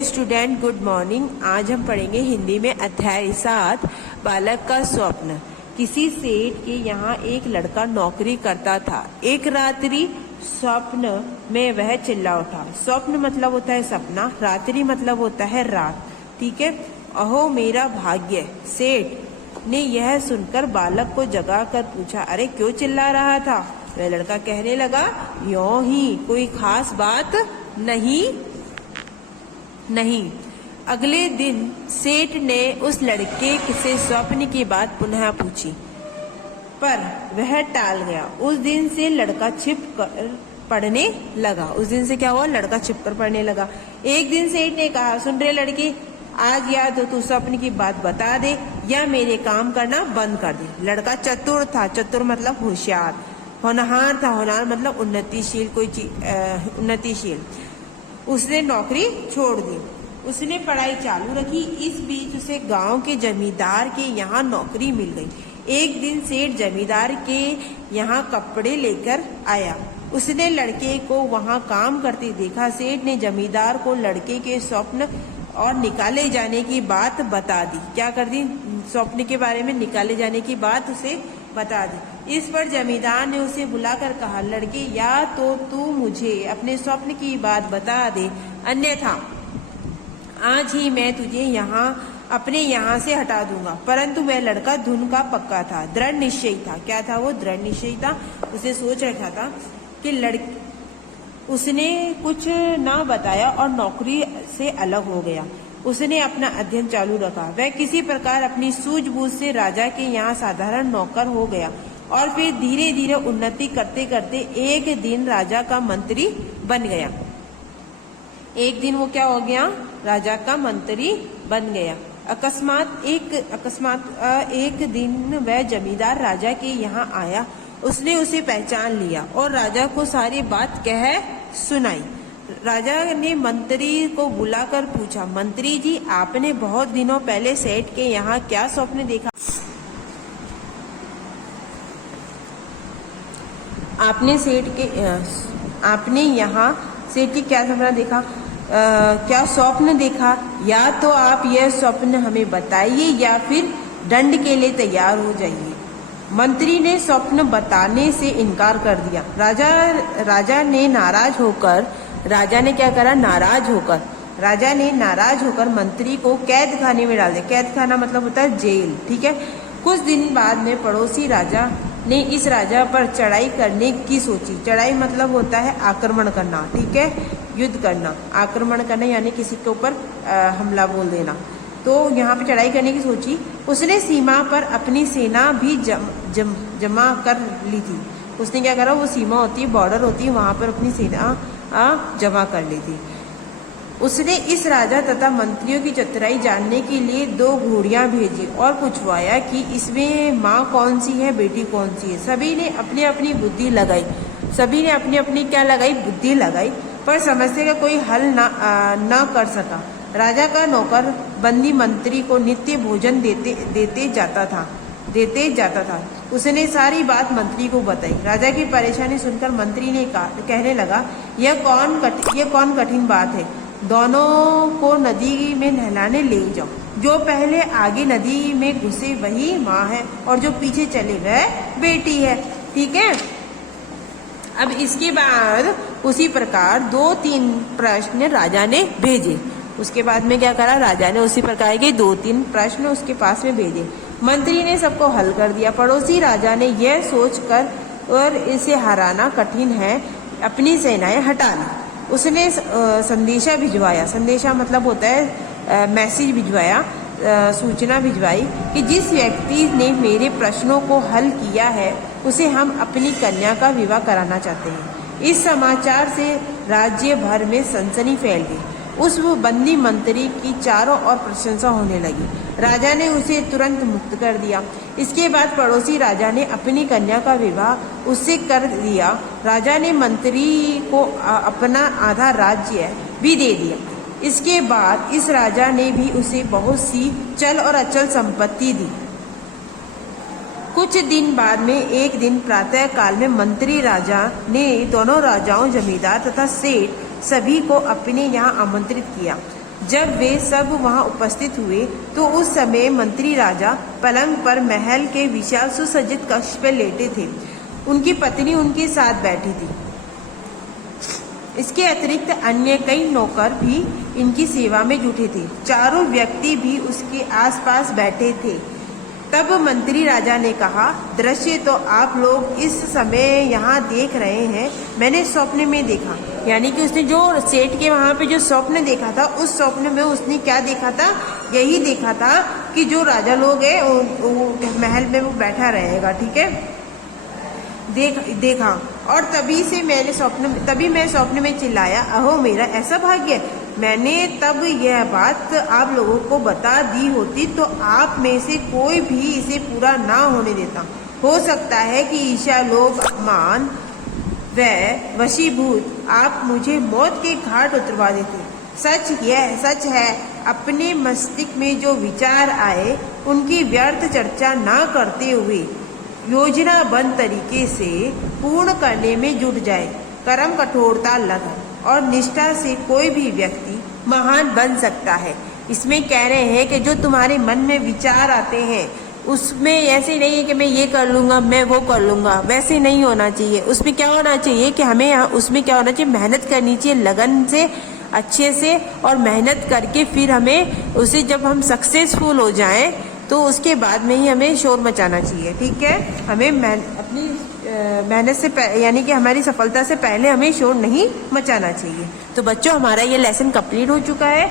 Student good morning. आज हम पढ़ेंगे हिंदी में अध्याय 7 बालक का स्वप्न। किसी सेठ के यहाँ एक लड़का नौकरी करता था। एक रात्रि स्वप्न में वह चिल्ला उठा। स्वप्न मतलब होता है सपना, रात्रि मतलब होता है रात। ठीक है। अहो मेरा भाग्य। सेठ ने यह सुनकर बालक को जगा कर पूछा, अरे क्यों चिल्ला रहा था? वह लड़का कहने लगा, यूं ही, कोई खास बात नहीं। अगले दिन सेठ ने उस लड़के से स्वप्न की बात पुनः पूछी, पर वह टाल गया। उस दिन से लड़का छिप कर पढ़ने लगा। उस दिन से क्या हुआ? लड़का छिप कर पढ़ने लगा। एक दिन सेठ ने कहा, सुन रे लड़की, आज या तो तू स्वप्न की बात बता दे या मेरे काम करना बंद कर दे। लड़का चतुर था। चतुर मतलब होशियार। होनहार था। होनहार मतलब उन्नतिशील, कोई चीज उन्नतिशील। उसने नौकरी छोड़ दी। उसने पढ़ाई चालू रखी। इस बीच उसे गांव के जमींदार के यहाँ नौकरी मिल गई। एक दिन सेठ जमींदार के यहाँ कपड़े लेकर आया। उसने लड़के को वहाँ काम करते देखा। सेठ ने जमींदार को लड़के के स्वप्न और निकाले जाने की बात बता दी। क्या कर दी? स्वप्न के बारे में निकाले जाने की बात उसे बता दी। इस पर जमींदार ने उसे बुलाकर कहा, लड़के, या तो तू मुझे अपने स्वप्न की बात बता दे, अन्यथा आज ही मैं तुझे अपने यहाँ से हटा दूंगा। परंतु वह लड़का धुन का पक्का था, दृढ़ निश्चयी था। क्या था वो? दृढ़ निश्चयी था। उसे सोच रखा था कि उसने कुछ ना बताया और नौकरी से अलग हो गया। उसने अपना अध्ययन चालू रखा। वह किसी प्रकार अपनी सूझबूझ से राजा के यहाँ साधारण नौकर हो गया और फिर धीरे धीरे उन्नति करते करते एक दिन राजा का मंत्री बन गया। एक दिन वो क्या हो गया? राजा का मंत्री बन गया। अकस्मात एक दिन वह जमींदार राजा के यहाँ आया। उसने उसे पहचान लिया और राजा को सारी बात कह सुनाई। राजा ने मंत्री को बुलाकर पूछा, मंत्री जी, आपने बहुत दिनों पहले सेठ के यहाँ क्या स्वप्न देखा? आपने यहाँ सेठ के क्या सपना देखा? क्या स्वप्न देखा? या तो आप यह स्वप्न हमें बताइए या फिर दंड के लिए तैयार हो जाइए। मंत्री ने स्वप्न बताने से इनकार कर दिया। राजा ने नाराज होकर मंत्री को कैद खाने में डाल दिया। कैद खाना मतलब होता है जेल। ठीक है। कुछ दिन बाद में पड़ोसी राजा ने इस राजा पर चढ़ाई करने की सोची। चढ़ाई मतलब होता है आक्रमण करना। ठीक है। युद्ध करना, आक्रमण करना यानी किसी के ऊपर हमला बोल देना। तो यहाँ पे चढ़ाई करने की सोची। उसने सीमा पर अपनी सेना भी जमा कर ली थी। उसने क्या करा? वो सीमा होती है, बॉर्डर होती है, वहां पर अपनी सेना जमा कर ली थी। उसने इस राजा तथा मंत्रियों की चतुराई जानने के लिए 2 घोड़ियां भेजी और पूछवाया कि इसमें माँ कौन सी है, बेटी कौन सी है। सभी ने अपनी अपनी बुद्धि लगाई, पर समस्या का कोई हल ना कर सका। राजा का नौकर बंदी मंत्री को नित्य भोजन देते जाता था। उसने सारी बात मंत्री को बताई। राजा की परेशानी सुनकर मंत्री ने कहने लगा, यह कौन कठिन बात है? दोनों को नदी में नहलाने ले जाओ। जो पहले आगे नदी में घुसे वही माँ है और जो पीछे चले वह बेटी है। ठीक है। अब इसके बाद उसी प्रकार 2-3 प्रश्न राजा ने भेजे। उसके बाद में क्या करा? राजा ने उसी प्रकार के 2-3 प्रश्न उसके पास में भेजे। मंत्री ने सबको हल कर दिया। पड़ोसी राजा ने यह सोचकर और इसे हराना कठिन है, अपनी सेनाएं हटा ली। उसने संदेशा भिजवाया। संदेशा मतलब होता है मैसेज भिजवाया, सूचना भिजवाई कि जिस व्यक्ति ने मेरे प्रश्नों को हल किया है उसे हम अपनी कन्या का विवाह कराना चाहते हैं। इस समाचार से राज्य भर में सनसनी फैल गई। उस बंदी मंत्री की चारों ओर प्रशंसा होने लगी। राजा ने उसे तुरंत मुक्त कर दिया। इसके बाद पड़ोसी राजा ने अपनी कन्या का विवाह उससे कर दिया। राजा ने मंत्री को अपना आधा राज्य भी दे दिया। इसके बाद इस राजा ने भी उसे बहुत सी चल और अचल संपत्ति दी। कुछ दिन बाद में एक दिन प्रातः काल में मंत्री राजा ने दोनों राजाओं, जमींदार तथा सेठ सभी को अपने यहाँ आमंत्रित किया। जब वे सब वहां उपस्थित हुए तो उस समय मंत्री राजा पलंग पर महल के विशाल सुसज्जित कक्ष पर लेटे थे। उनकी पत्नी उनके साथ बैठी थी। इसके अतिरिक्त अन्य कई नौकर भी इनकी सेवा में जुटे थे। चारों व्यक्ति भी उसके आसपास बैठे थे। तब मंत्री राजा ने कहा, दृश्य तो आप लोग इस समय यहाँ देख रहे हैं, मैंने स्वप्न में देखा। यानी कि उसने जो सेठ के वहां पे जो स्वप्न देखा था, उस स्वप्न में उसने क्या देखा था? यही देखा था कि जो राजा लोग है वो महल में वो बैठा रहेगा। ठीक है, देखा और तभी मैं स्वप्न में चिल्लाया, अहो मेरा ऐसा भाग्य। मैंने तब यह बात आप लोगों को बता दी होती तो आप में से कोई भी इसे पूरा ना होने देता। हो सकता है कि ईर्ष्या, लोभ, अपमान व वशीभूत आप मुझे मौत के घाट उतरवा देते। सच है, अपने मस्तिष्क में जो विचार आए उनकी व्यर्थ चर्चा ना करते हुए योजनाबद्ध तरीके से पूर्ण करने में जुट जाए। कर्म, कठोरता, लगन और निष्ठा से कोई भी व्यक्ति महान बन सकता है। इसमें कह रहे हैं कि जो तुम्हारे मन में विचार आते हैं उसमें ऐसे नहीं है कि मैं ये कर लूंगा, मैं वो कर लूंगा, वैसे नहीं होना चाहिए। उसमें क्या होना चाहिए कि हमें उसमें क्या होना चाहिए? मेहनत करनी चाहिए, लगन से, अच्छे से, और मेहनत करके फिर हमें उसे जब हम सक्सेसफुल हो जाएं तो उसके बाद में ही हमें शोर मचाना चाहिए। ठीक है, हमें अपनी मेहनत से यानी कि हमारी सफलता से पहले हमें शोर नहीं मचाना चाहिए। तो बच्चों, हमारा ये लेसन कंप्लीट हो चुका है।